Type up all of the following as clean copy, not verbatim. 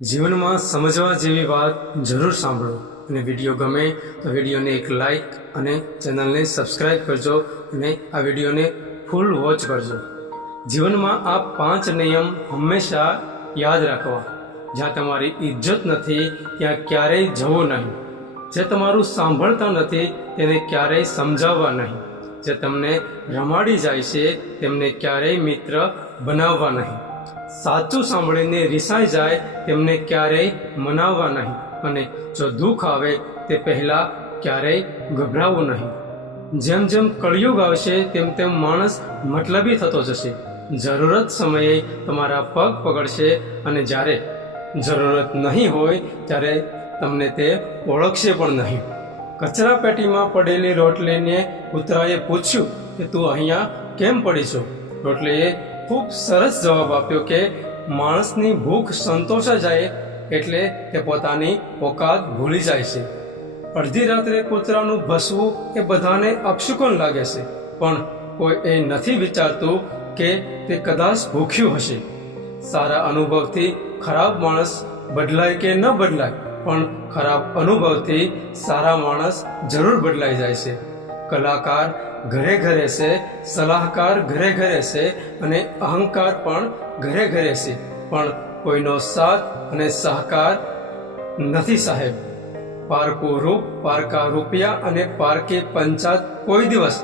જીવનમાં સમજવા જેવી વાત જરૂર સાંભળો અને વિડીયો ગમે તો વિડીયોને એક લાઇક અને ચેનલને સબસ્ક્રાઇબ કરજો અને આ વિડીયોને ફૂલ વોચ કરજો। જીવનમાં આ 5 નિયમ હંમેશા યાદ રાખવા। જ્યાં તમારી ઇજ્જત નથી ત્યાં ક્યારેય જવું નહીં, જે તમારું સાંભળતા નથી તેને ક્યારેય સમજાવવા નહીં, જે તમને રમાડી જાય છે તેમને ક્યારેય મિત્ર બનાવવા નહીં, સાચું સાંભળીને રિસાઈ જાય તેમને ક્યારેય મનાવવા નહીં, અને જો દુઃખ આવે તે પહેલાં ક્યારેય ગભરાવું નહીં। જેમ જેમ કળિયુગ આવશે તેમ તેમ માણસ મતલબી થતો જશે। જરૂરત સમયે તમારા પગ પકડશે અને જ્યારે જરૂરત નહીં હોય ત્યારે તમને તે ઓળખશે પણ નહીં। કચરા પેટીમાં પડેલી રોટલીને કૂતરાએ પૂછ્યું કે તું અહીંયા કેમ પડી છો? રોટલીએ ખૂબ સરસ જવાબ આપ્યો કે માણસની ભૂખ સંતોષાઈ જાય એટલે તે પોતાની ઓકાત ભૂલી જાય છે। અડધી રાત્રે કૂતરાનું ભસવું એ બધાને અપશુકન લાગે છે, પણ કોઈ એ નથી વિચારતું કે તે કદાચ ભૂખ્યું હશે। સારા અનુભવથી ખરાબ માણસ બદલાય કે ન બદલાય, પણ ખરાબ અનુભવથી સારા માણસ જરૂર બદલાઈ જાય છે। કલાકાર ઘરે ઘરે છે, સલાહકાર ઘરે ઘરે છે અને અહંકાર પણ ઘરે ઘરે છે, પણ કોઈનો સાથ અને સહકાર નથી સાહેબ। પારકું રૂપ, પારકા રૂપિયા અને પારકી પંચાત કોઈ દિવસ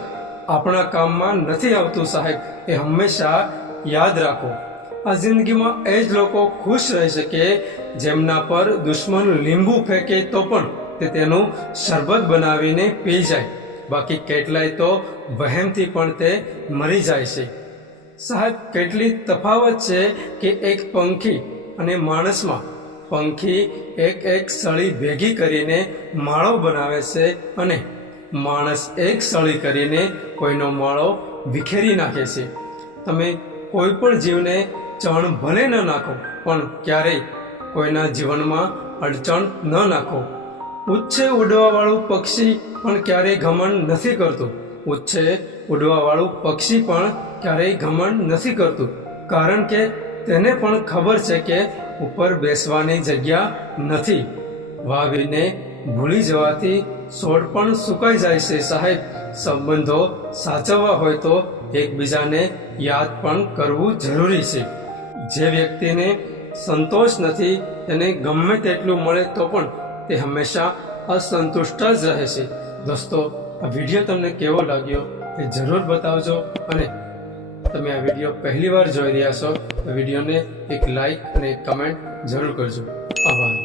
આપણા કામમાં નથી આવતું સાહેબ, એ હંમેશા યાદ રાખો। આ જિંદગીમાં એ જ લોકો ખુશ રહી શકે જેમના પર દુશ્મન લીંબુ ફેંકે તો પણ તે તેનું શરબત બનાવીને પી જાય, બાકી કેટલાય તો વહેમથી પણ તે મરી જાય છે। સાહેબ, કેટલી તફાવત છે કે એક પંખી અને માણસમાં। પંખી એક સળી ભેગી કરીને માળો બનાવે છે અને માણસ એક સળી કરીને કોઈનો માળો વિખેરી નાખે છે। તમે કોઈ પણ જીવને ચણ ભલે ન નાખો, પણ ક્યારેય કોઈના જીવનમાં અડચણ ન નાખો। ઉચ્ચે ઉડવાવાળું પક્ષી પણ ક્યારેય ઘમંડ નથી કરતું, ઉચ્ચે ઉડવાવાળું પક્ષી પણ ક્યારેય ઘમંડ નથી કરતું, કારણ કે તેને પણ ખબર છે કે ઉપર બેસવાની જગ્યા નથી। વાવીને ભૂલી જવાથી છોડ પણ સુકાઈ જાય છે સાહેબ। સંબંધો સાચવવા હોય તો એકબીજાને યાદ પણ કરવું જરૂરી છે। જે વ્યક્તિને સંતોષ નથી તેને ગમે તેટલું મળે તો પણ તે હંમેશા અસંતુષ્ટ જ રહે છે। દોસ્તો, આ વિડીયો તમને કેવો લાગ્યો એ જરૂર બતાવજો, અને તમે આ વિડીયો પહેલી વાર જોઈ રહ્યા છો તો વિડીયોને એક લાઈક અને એક કમેન્ટ જરૂર કરજો। આભાર।